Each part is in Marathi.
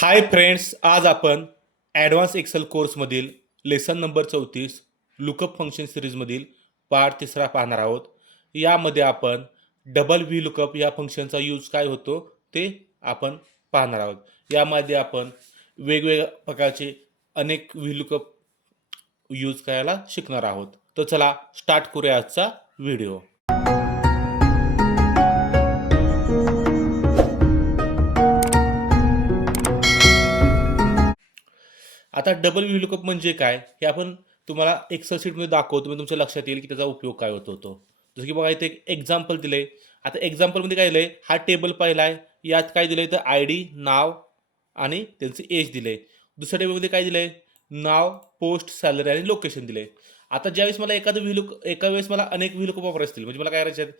हाय फ्रेंड्स आज आपण ॲडव्हान्स एक्सेल कोर्समधील लेसन नंबर चौतीस लुकअप फंक्शन सिरीजमधील पार्ट तिसरा पाहणार आहोत. यामध्ये आपण डबल व्ही लुकअप या फंक्शनचा यूज काय होतो ते आपण पाहणार आहोत. यामध्ये आपण वेगवेगळ्या प्रकारचे अनेक व्ही लुकअप यूज करायला शिकणार आहोत. तर चला स्टार्ट करूया आजचा व्हिडिओ आता डबल व्ही लुकअप म्हणजे काय? हे आपण तुम्हाला एक्सेल शीटमध्ये दाखवतो म्हणजे तुमच्या लक्षात येईल की त्याचा उपयोग काय होतो तो. जसं की बघा इथे एक एक्झाम्पल दिले आता एक्झाम्पलमध्ये काय दिलं आहे हा टेबल पाहिला आहे. यात काय दिलं आहे तर आय डी नाव आणि त्यांचं एज दिले दुसऱ्या टेबलमध्ये काय दिलं आहे नाव पोस्ट सॅलरी आणि लोकेशन दिले आता ज्यावेळेस मला एखादं व्ही लुक एका वेळेस मला अनेक व्ही लुकअप वापरायचे असतील. म्हणजे मला काय करायचं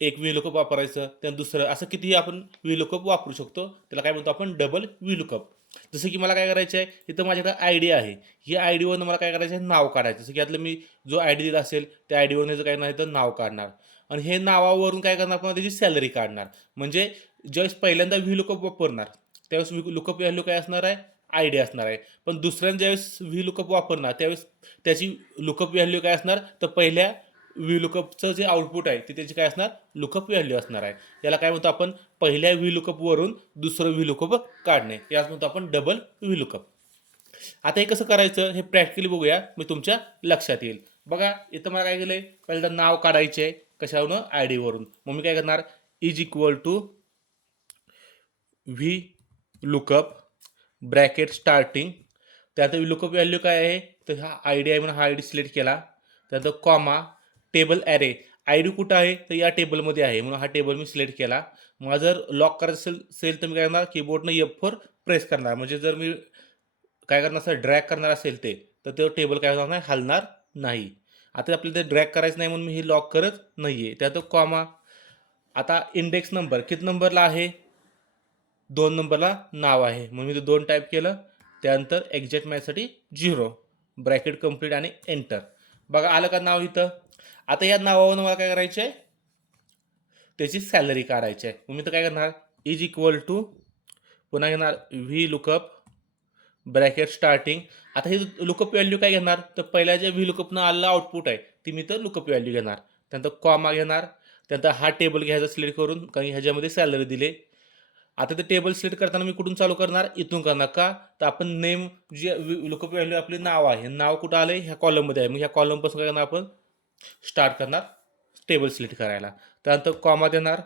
एक व्ही लुकअप वापरायचं त्यानंतर दुसरं असं कितीही आपण व्ही लुकअप वापरू शकतो त्याला काय म्हणतो आपण? डबल व्ही लुकअप जसं की मला काय करायचं आहे इथं माझ्याकडे आय डी आहे. ही आय डीवरनं मला काय करायचं आहे नाव काढायचं. जसं की यातलं मी जो आय डी दिला असेल त्या आय डीवरनं जर काय नाही तर नाव काढणार. आणि हे नावावरून काय करणार आपण त्याची सॅलरी काढणार. म्हणजे ज्यावेळेस पहिल्यांदा व्ही लुकअप वापरणार त्यावेळेस व्ही लुकअप व्हॅल्यू काय असणार आहे? आय डी असणार आहे. पण दुसऱ्यांदा ज्यावेळेस व्ही लुकअप वापरणार त्यावेळेस त्याची लुकअप व्हॅल्यू काय असणार? तर पहिल्या व्ही लुकअपचं जे आउटपुट आहे ते त्याची काय असणार? लुकअप व्हॅल्यू असणार आहे. याला काय म्हणतो आपण? पहिल्या व्ही लुकअपवरून दुसरं व्ही लुकअप काढणे. याच म्हणतो आपण डबल व्ही लुकअप. आता हे कसं करायचं? हे प्रॅक्टिकली बघूया. मी तुमच्या लक्षात येईल. बघा इथं मला काय केलं आहे पहिल्यांदा नाव काढायचे आहे कशावरून? आय डीवरून मग मी काय करणार? Is equal to V lookup bracket starting. त्यानंतर लुकअप व्हॅल्यू काय आहे? तर हा आय डी आहे म्हणून हा आय डी सिलेक्ट केला. त्यानंतर comma table array I D कुठं आहे? तर या टेबलमध्ये आहे. म्हणून हा टेबल मी सिलेक्ट केला. मला जर लॉक करायचं असेल असेल तर मी काय करणार? कीबोर्डनं एफ फोर प्रेस करणार. म्हणजे जर मी काय करणार असेल ड्रॅग करणार असेल ते तर तो टेबल काय होणार नाही? हलणार नाही. आता आपल्याला ते ड्रॅग करायचं नाही म्हणून मी हे लॉक करत नाही आहे त्यात कॉमा आता इंडेक्स नंबर किती नंबरला आहे? दोन नंबरला नाव आहे. म्हणून मी ते दोन टाईप केलं. त्यानंतर एक्झॅक्ट मॅचसाठी झिरो ब्रॅकेट कंप्लीट आणि एंटर बघा आलं का नाव इथं? आता या नावावरून मला काय करायचं आहे त्याची सॅलरी काढायची आहे. मी तर काय करणार? इज इक्वल टू पुन्हा घेणार व्ही लुकअप ब्रॅकेट स्टार्टिंग आता हे लुकअप व्हॅल्यू काय घेणार? तर पहिल्या जे व्ही लुकअपनं आलेलं आउटपुट आहे ती मी तर लुकअप व्हॅल्यू घेणार. त्यानंतर कॉमा घेणार. त्यानंतर हा टेबल घ्यायचा सिलेक्ट करून कारण ह्याच्यामध्ये सॅलरी दिले. आता ते टेबल सिलेक्ट करताना मी कुठून चालू करणार? इथून करणार का? तर आपण नेम जे लुकअप व्हॅल्यू आपले नाव आहे. नाव कुठं आलं ह्या कॉलममध्ये आहे. मग ह्या कॉलमपासून काय करणार आपण? स्टार्ट करणार. टेबल सिलेक्ट करायला. त्यानंतर कॉमा देणार.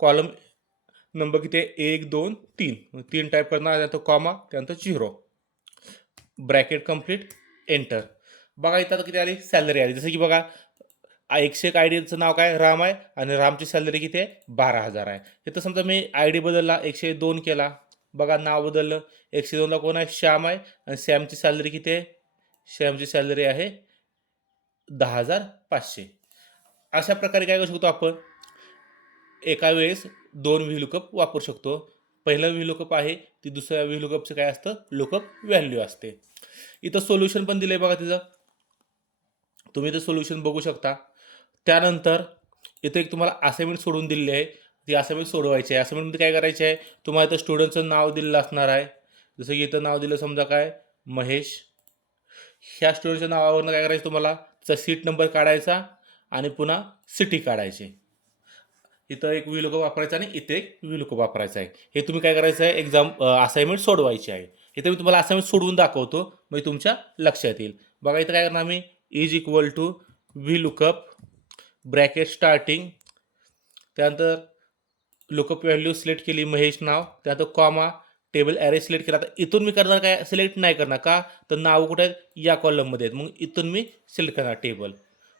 कॉलम नंबर किती आहे? एक दोन तीन. तीन टाईप करणार. त्यानंतर कॉमा त्यानंतर झिरो ब्रॅकेट कंप्लीट एंटर बघा इथं आता किती आली? सॅलरी आली. जसं की बघा एकशे एक आय डीचं नाव काय? राम आहे. आणि रामची सॅलरी किती आहे? बारा हजार आहे. तिथं समजा मी आय डी बदलला एकशे दोन केला. बघा नाव बदललं. एकशे दोनला कोण आहे? श्याम आहे. आणि श्यामची सॅलरी किती आहे? श्यामची सॅलरी आहे दहा हजार पाचशे. अशा प्रकारे काय करू शकतो आपण? एका वेळेस दोन व्ही लुकअप वापरू शकतो. पहिलं व्ही लुकअप आहे ती दुसऱ्या व्ही लुकअपचं काय असतं? लुकअप व्हॅल्यू असते. इथं सोल्युशन पण दिलं आहे बघा तिथं तुम्ही तर सोल्युशन बघू शकता. त्यानंतर इथं एक तुम्हाला असाइनमेंट सोडून दिलेली आहे. ती असाइनमेंट सोडवायची आहे. असाइनमेंटमध्ये काय करायचे आहे? तुम्हाला इथं स्टुडंटचं नाव दिलेलं असणार आहे. जसं की इथं नाव दिलं समजा काय? महेश. ह्या स्टुडंटच्या नावावरनं काय करायचं तुम्हाला? त्याचा सीट नंबर काढायचा आणि पुन्हा सिटी काढायची. इथं एक व्ही लोकं वापरायचा आणि इथे एक व्ही लोकं वापरायचं आहे. हे तुम्ही काय करायचं आहे? एक्झाम असाइनमेंट सोडवायची आहे. इथे मी तुम्हाला असाइनमेंट सोडवून दाखवतो. म्हणजे तुमच्या लक्षात येईल. बघा इथं काय करणार आम्ही? Is equal to V lookup bracket starting त्यानंतर लुकअप व्हॅल्यू सिलेक्ट केली महेश नाव त्यानंतर कॉमा टेबल ॲरे सिलेक्ट केला. तर इथून मी करणार काय? सिलेक्ट नाही करणार का? तर नाव कुठे आहेत या कॉलममध्ये आहेत. मग इथून मी सिलेक्ट करणार टेबल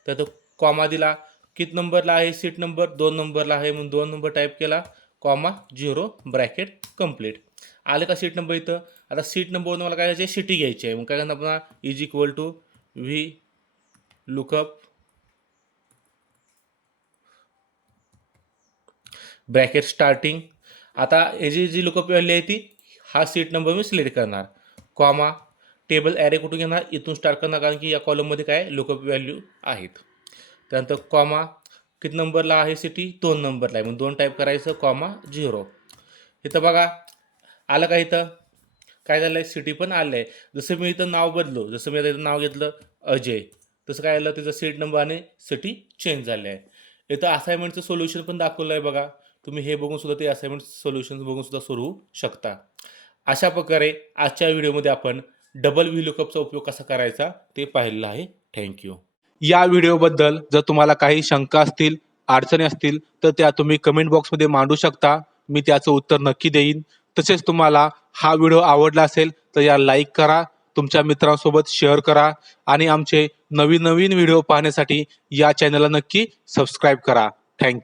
त्यात कॉमा दिला. किती नंबरला आहे? सीट नंबर दोन नंबरला आहे. म्हणून दोन नंबर टाईप केला. कॉमा झिरो ब्रॅकेट कंप्लीट आलं का सीट नंबर इथं? आता सीट नंबरवरून मला काय घ्यायचं आहे सिटी घ्यायची आहे मग काय करणार आपण? Is equal to V lookup bracket starting. आता याची जी लुकअप व्हॅल्यू आहे ती हा सीट नंबर मी सिलेक्ट करणार. कॉमा टेबल ॲरे कुठून घेणार? इथून स्टार्ट करणार कारण की या कॉलममध्ये काय लुकअप व्हॅल्यू आहेत. त्यानंतर कॉमा किती नंबरला आहे सिटी दोन नंबरला आहे. मग दोन टाईप करायचं कॉमा झिरो इथं बघा आलं का इथं? काय झालं आहे सिटी पण आलं आहे जसं मी इथं नाव बदलो जसं मी आता इथं नाव घेतलं अजय. तसं काय आलं? त्याचं सीट नंबर आणि सिटी चेंज झाले आहे इथं असाइनमेंटचं सोल्युशन पण दाखवलं आहे बघा. तुम्ही हे बघून सुद्धा ते असाइनमेंट सोल्युशन बघून सुद्धा सोडवू शकता. अशा प्रकारे आजच्या व्हिडिओमध्ये आपण डबल व्हिलुकअपचा उपयोग कसा करायचा ते पाहिलेलं आहे. थँक्यू या व्हिडिओबद्दल जर तुम्हाला काही शंका असतील अडचणी असतील तर त्या तुम्ही कमेंट बॉक्समध्ये मांडू शकता. मी त्याचं उत्तर नक्की देईन. तसेच तुम्हाला हा व्हिडिओ आवडला असेल तर या लाईक करा. तुमच्या मित्रांसोबत शेअर करा. आणि आमचे नवीन नवीन व्हिडिओ पाहण्यासाठी या चॅनलला नक्की सबस्क्राईब करा. थँक्यू